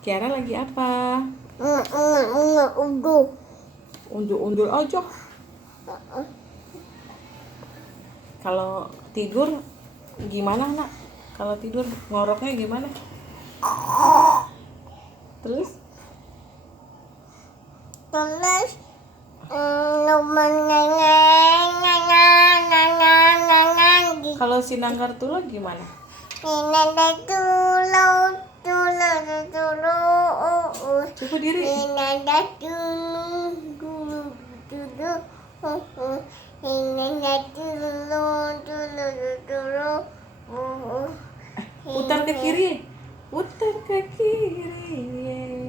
Kiara lagi apa? Unduh. Undur-undur aja. Kalau tidur gimana, Nak? Kalau tidur ngoroknya gimana? Terus Terus kalau Sinanggar Tulo gimana? Coba diri. Putar ke kiri. Putar ke kiri.